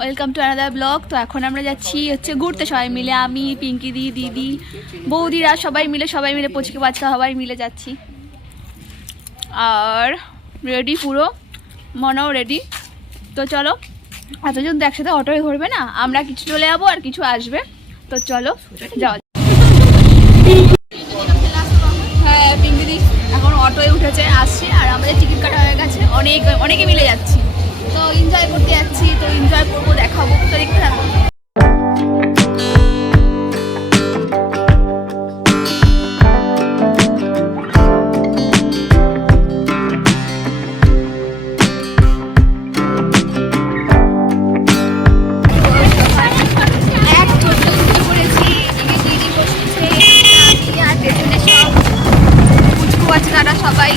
Welcome to another blog. তো এখন আমরা যাচ্ছি হচ্ছে ঘুরতে, সবাই মিলে, আমি, পিঙ্কি দি, দিদি, বৌদিরা সবাই মিলে পচিকে বাচ্চা সবাই মিলে যাচ্ছি। আর রেডি পুরো, মনাও রেডি। তো চলো, এতজন তো একসাথে অটোয় ধরবে না, আমরা কিছু চলে যাবো আর কিছু আসবে। তো চলো যাওয়া। হ্যাঁ, পিঙ্কি দি এখন অটোয় উঠেছে, আসছে, আর আমাদের টিকিট কাটা হয়ে গেছে। অনেকে মিলে যাচ্ছি, তো এনজয় করতে যাচ্ছি। তো এনজয় করবো, দেখাবো, তো দেখতে থাকবো। সবাই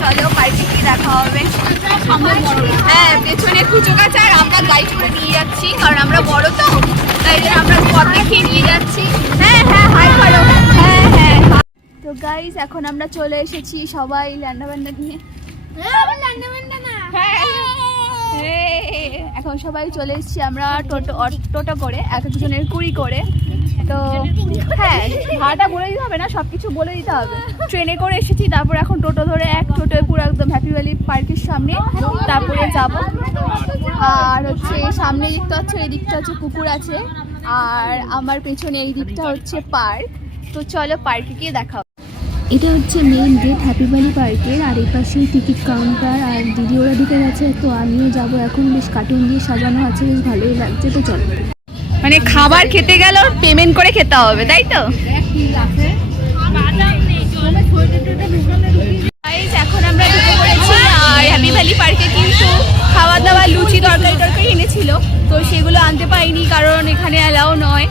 চলো পার্কে গিয়ে দেখা হবে। হ্যাঁ, পেছনে কুচো গাছ, আর আমরা গাইড করে নিয়ে যাচ্ছি, কারণ আমরা বড় তো, তাই জন্য আমরা পথ দেখিয়ে নিয়ে যাচ্ছি। হ্যাঁ হ্যাঁ, হাই করো। হ্যাঁ হ্যাঁ। তো গাইস, এখন আমরা চলে এসেছি সবাই ল্যান্ডা ব্যান্ডা নিয়ে। এখন সবাই চলে এসেছি আমরা টোটো করে, এক একজনের 20 করে। তো হ্যাঁ, ভাড়াটা বলে দিতে হবে না, সব কিছু বলে দিতে হবে। ট্রেনে করে এসেছি, তারপর এখন টোটো ধরে এক টোটোয় পুরো একদম হ্যাপি ভ্যালি পার্কের সামনে তারপরে যাব। আর হচ্ছে সামনে দিকটা হচ্ছে, এই দিকটা হচ্ছে পুকুর আছে, আর আমার পেছনে এই দিকটা হচ্ছে পার্ক। তো চলো পার্কে গিয়ে দেখা। এটা হচ্ছে মেইন গেট হ্যাপি ভ্যালি পার্কের, আর এই পাশেই টিকিট কাউন্টার। আর দিদি ওরা ঢুকে গেছে, তো আমিও যাবো এখন। বেশ কার্টুন দিয়ে সাজানো আছে, বেশ ভালোই লাগছে। তো চলো, মানে খাবার খেতে গেল পেমেন্ট করে খেতে হবে, তাই তো? এখন আমরা ঢুকে পড়েছি, আর হ্যাপি ভ্যালি পার্কে কিন্তু খাওয়া দাওয়া, লুচি তরকারি এনেছিল, তো সেগুলো আনতে পারিনি, কারণ এখানে অ্যালাউ নয়।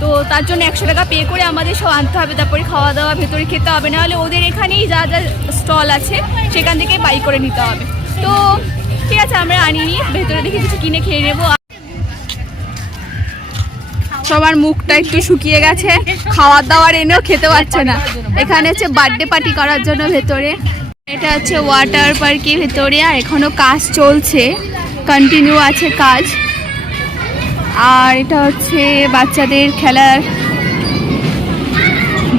তো তার জন্য 100 টাকা পে করে আমাদের সব আনতে হবে, তারপরে খাওয়া দাওয়া ভেতরে খেতে হবে, নাহলে ওদের এখানেই যা যা স্টল আছে সেখান থেকে বাই করে নিতে হবে। তো ঠিক আছে, আমরা আনিনি, ভেতরে দেখে কিছু কিনে খেয়ে নেবো। সবার মুখটা একটু শুকিয়ে গেছে, খাওয়ার দাওয়ার এনেও খেতে পারছে না। এখানে হচ্ছে বার্থডে পার্টি করার জন্য ভেতরে। এটা হচ্ছে ওয়াটার পার্কের ভেতরে, আর এখনো কাজ চলছে, কন্টিনিউ আছে কাজ। আর এটা হচ্ছে বাচ্চাদের খেলার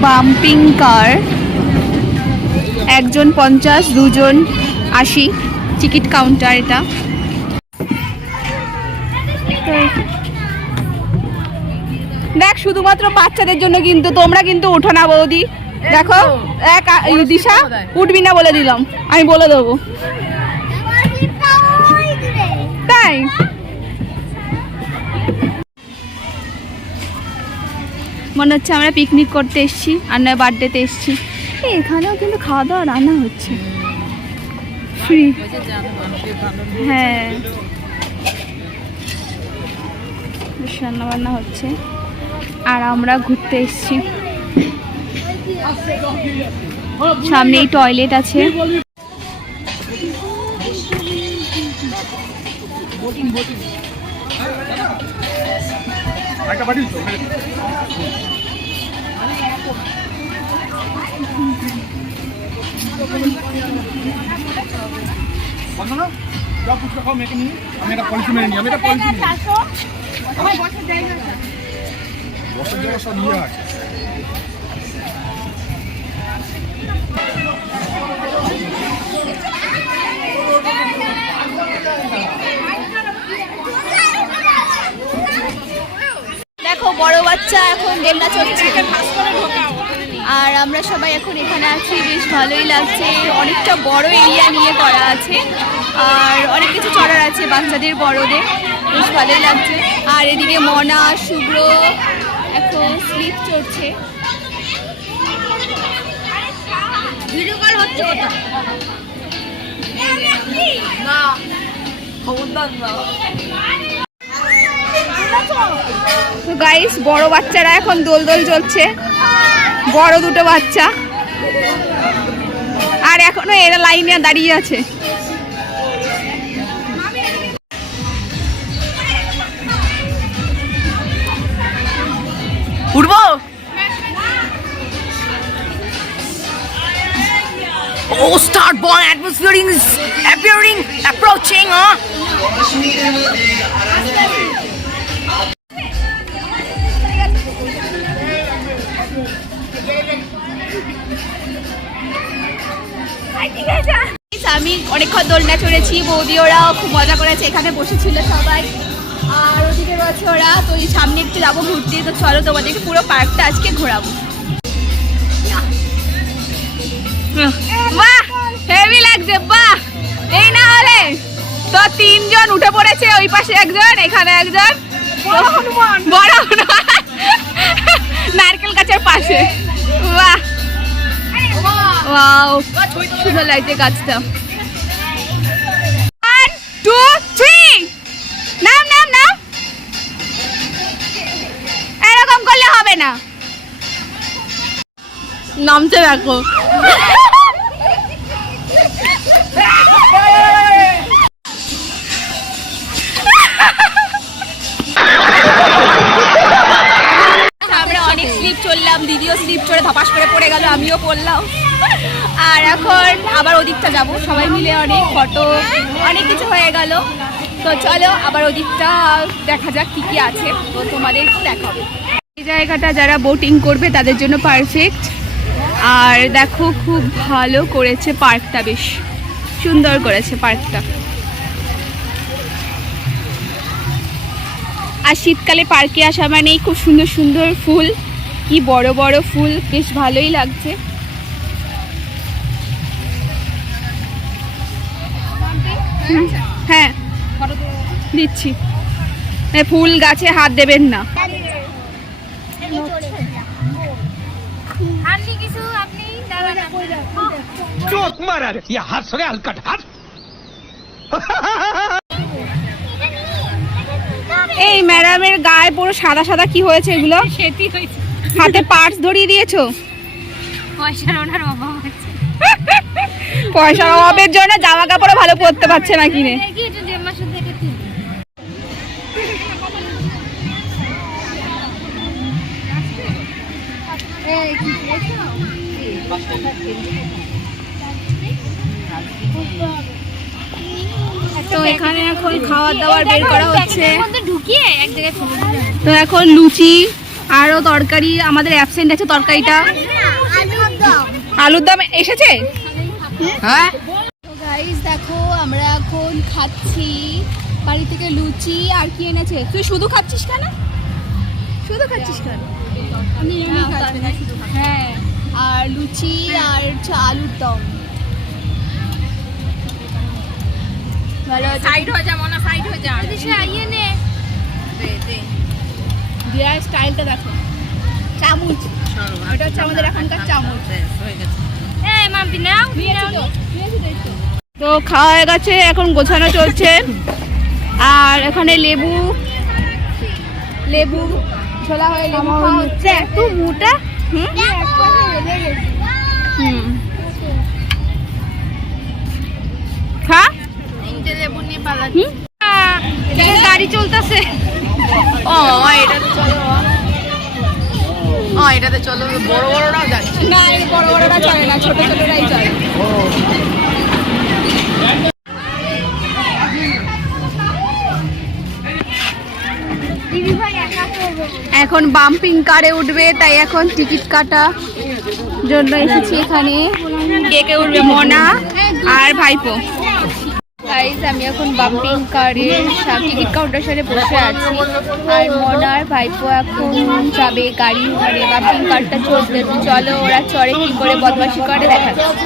বাম্পিং কার, একজন 50, দুজন 80 টিকিট কাউন্টার এটা। দেখ, শুধুমাত্র বাচ্চাদের জন্য, কিন্তু তোমরা কিন্তু উঠো না বৌদি। দেখো, এক দিশা উঠবি না বলে দিলাম, আমি বলে দেবো, তাই। মনে হচ্ছে আমরা পিকনিক করতে এসেছি, আর নয় বার্থডেতে এসেছি। এখানেও কিন্তু খাওয়া দাওয়া রান্না হচ্ছে ফ্রি। হ্যাঁ, রান্না বান্না হচ্ছে, আর আমরা ঘুরতে এসেছি। সামনেই টয়লেট আছে। দেখো, বড় বাচ্চা এখন গেমটা চলছে, আর আমরা সবাই এখন এখানে আছি। বেশ ভালোই লাগছে, অনেকটা বড় এরিয়া নিয়ে করা আছে, আর অনেক কিছু চড়ার আছে বাচ্চাদের বড়দের, বেশ ভালোই লাগছে। আর এদিকে মনা, শুভ্র এখন স্লিপ চড়ছে। ভিডিও কল হচ্ছে ওটা না, খবরদার না। তো গাইস, বড় বাচ্চারা এখন দোল চলছে, বড় দুটো বাচ্চা, আর এখনো এরা লাইনে দাঁড়িয়ে আছে। উঠবো? Oh, starborn atmosphere is appearing, approaching, huh? আমি অনেকক্ষণ দোলনা চড়েছি, বৌদি ওরাও খুব মজা করেছে, এখানে বসেছিল সবাই। আর ওদিকে রয়েছে ওরা, তো এই সামনে একটু যাবো ঘুরতে, তো চলো তোমাদেরকে পুরো পার্কটা আজকে ঘোরাবো। বাহ, হেভি লাগছে, বাহ। এই না হলে তো 3 জন উঠে পড়েছে, ওই পাশে একজন, এখানে একজন, বড় নারকেল গাছের পাশে। বাহ, ওয়াও, সুন্দর লাগছে গাছটা। 1 2 3 নাম নাম নাম। এরকম করলে হবে না, নামতে দেখো। আমরা অনেক স্লিপ চললাম, দিদিও স্লিপ চড়ে ধপাস করে পড়ে গেল, আমিও পড়লাম। আর এখন আবার ওদিকটা যাব, সবাই মিলে অনেক ফটো, অনেক কিছু হয়ে গেল। তো চলো আবার ওদিকটা দেখা যাক কি কি আছে, তো তোমাদেরকে দেখাবো। এই জায়গাটা যারা বোটিং করবে তাদের জন্য পারফেক্ট। আর দেখো খুব ভালো করেছে পার্কটা, বেশ সুন্দর করেছে পার্কটা। আর শীতকালে পার্কে আসা মানেই খুব সুন্দর সুন্দর ফুল, কি বড় বড় ফুল, বেশ ভালোই লাগছে। হ্যাঁ দিচ্ছি, ফুল গাছে হাত দেবেন না। चोट मारा रे ये हंस रे हलकट हंस এই ম্যাডামের গায়ে পুরো সাদা সাদা কি হয়েছে এগুলো? সেটি হয়েছে, হাতে পার্টস ধরিয়ে দিয়েছো। পয়সার ওনার অভাব আছে, পয়সার অভাবের জন্য জামা কাপড় ভালো পরতে পারছে না কিনে। তো এখানে এখন খাওয়া দাওয়ার বের করা হচ্ছে, তো এখন লুচি আরো তরকারি আমাদের অ্যাবসেন্ট আছে, তরকারিটা আলুর দম এসেছে। হ্যাঁ গাইস দেখো আমরা এখন খাচ্ছি বাড়ি থেকে লুচি। আর কি এনেছে? তুই শুধু খাচ্ছিস কেন? শুধু খাচ্ছিস কেন? হ্যাঁ, আর লুচি আর আলুর দম। ভালো সাইড হয়ে যা, মনা সাইড হয়ে যা, সে আইয়ে নে দে দে বিয়ার স্টাইলটা দেখো। চামচ, এটা হচ্ছে আমাদের এখনকার চামচ। হয়ে গেছে, এই মাম্পি নাও নাও। তো খাওয়া হয়ে গেছে, এখন গোছানো চলছে। আর এখানে লেবু লেবু ছোলা হয়ে লেবু খাওয়া হচ্ছে। একটু মোটা, খা গাড়ি চলতেছে। ও এটাতে চলো, এটাতে চলো, বড় বড়রাও যাচ্ছে না। বড় বড়রা চলে না, ছোট ছোটরাই চলে। এখন বাম্পিং কারে উঠবে, তাই এখন টিকিট কাটা জন্য এসেছি এখানে। কে কে উঠবে? মনা আর ভাইপো। গাইস আমি এখন বাম্পিং কারে টিকিট কাউন্টার সাথে বসে আছি, আর মনার ভাইপো এখন যাবে গাড়ি, মানে বাম্পিং কারটা চড়তে। চলো ওরা চড়ে কি করে বদমাশি করে দেখা যাচ্ছে।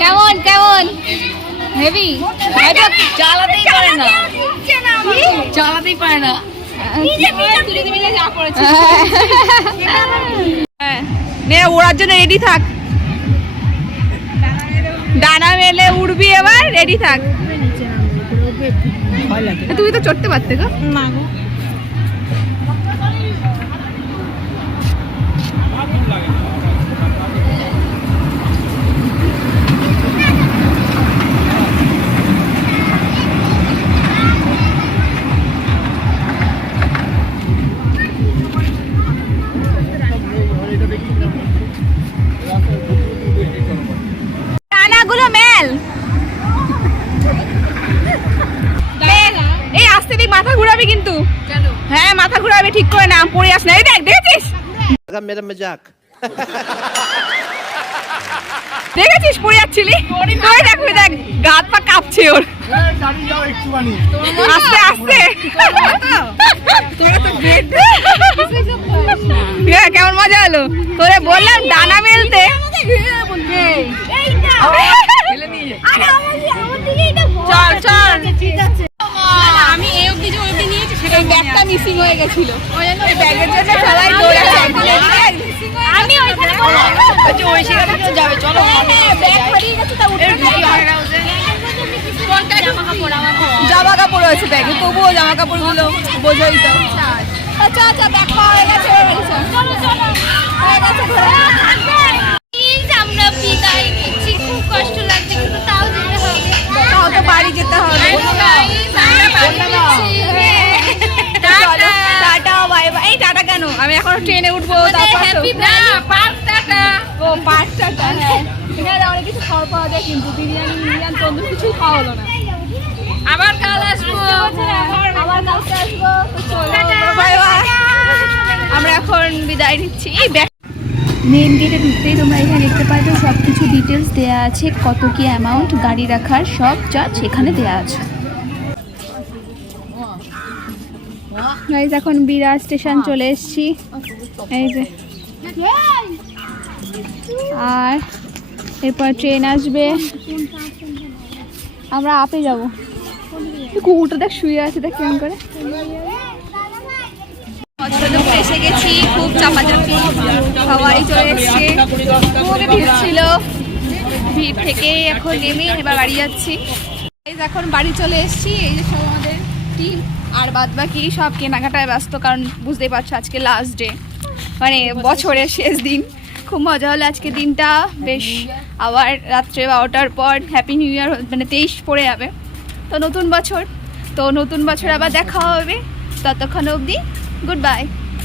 কেমন কেমন হেভি? চালাতেই পারে না, চালাতেই পারে না। ওড়ার জন্য রেডি থাক। ডানা মেলে উড়বি, এবার রেডি থাক। তুমি তো চড়তে পারতে গো। না গো, ডানাগুলো মেল। এই আস্তে দিক, মাথা ঘুরাবি কিন্তু। হ্যাঁ মাথা ঘুরাবি, ঠিক করে না পড়ে আস না। এই দেখ, দেখেছিস मेरा मजाक দেখেছিস পড়ে যাচ্ছিলি। ওই দেখ, ওই দেখ, গা হাত পা কাঁপছে ওর। আস্তে আস্তে। কেমন মজা হলো? তোরে বললাম ডানা মেলতে। চল চল, আমি এই অবধি যে ওই অবধি নিয়েছি সেটা এই ব্যাগটা মিসিং হয়ে গেছিল। ওই ব্যাগের জন্য সবাই দৌড়াচ্ছে। আমি ওইখানে বলছি ওই সেখানে যাবে, চলো ব্যাগ হারিয়ে গেছে, তা উঠে জামা কাপড় আমার জামা কাপড় আছে ব্যাগে, তবুও জামা কাপড়গুলো বোঝাই তো। আচ্ছা আচ্ছা, ব্যাগ পাওয়া হয়ে গেছে, হয়ে গেছে, চলো চলো হয়ে গেছে ঘোরা। প্লিজ, আমরা বিদায় নিচ্ছি, খুব কষ্ট লাগছে কিন্তু তাও যেতে হবে। তাও তো বাড়ি যেতে হবে। চলো, টাটা বাই বাই। এই টাটা কেন? আমি এখন ট্রেনে উঠবো, তারপর তো- ও পাঁচ টাকা। হ্যাঁ, এখানে অনেক কিছু খাওয়া পাওয়া যায় কিন্তু বিরিয়ানি মিরিয়ানি তন্দুর কিছুই খাওয়া হলো না। আবার কাল আসবো। আবার কালকে আসবো। তো চলো, বাই বাই। আমরা এখন বিদায় নিচ্ছি। এই ব্যাগ মেন গেটে ঢুকতেই তোমরা এখানে দেখতে পাবে সব কিছু ডিটেলস দেওয়া আছে, কত কি অ্যামাউন্ট গাড়ি রাখার সব যা সেখানে দেওয়া আছে। গাইজ এখন বিরাট স্টেশন চলে এসেছি, এই যে। আর এরপর ট্রেন আসবে, আমরা আপে যাবো। কুকুরটা দেখ শুয়ে আছে, দেখ কেমন করে। এসে গেছি, খুব চাপাচাপি, সবাই চলে এসছে, খুবই ভিড় ছিল। ভিড় থেকে এখন নেমে এবার বাড়ি যাচ্ছি। এখন বাড়ি চলে এসেছি, এই যে সব আমাদের টিম। আর বাদ বাকি সব কেনাকাটায় ব্যস্ত, কারণ বুঝতেই পারছো আজকে লাস্ট ডে, মানে বছরের শেষ দিন। খুব মজা হলো আজকে দিনটা বেশ। আবার রাত্রে 12টার পর হ্যাপি নিউ ইয়ার, মানে 23 পড়ে যাবে, তো নতুন বছর। তো নতুন বছর আবার দেখা হবে, ততক্ষণ অবধি গুড বাই।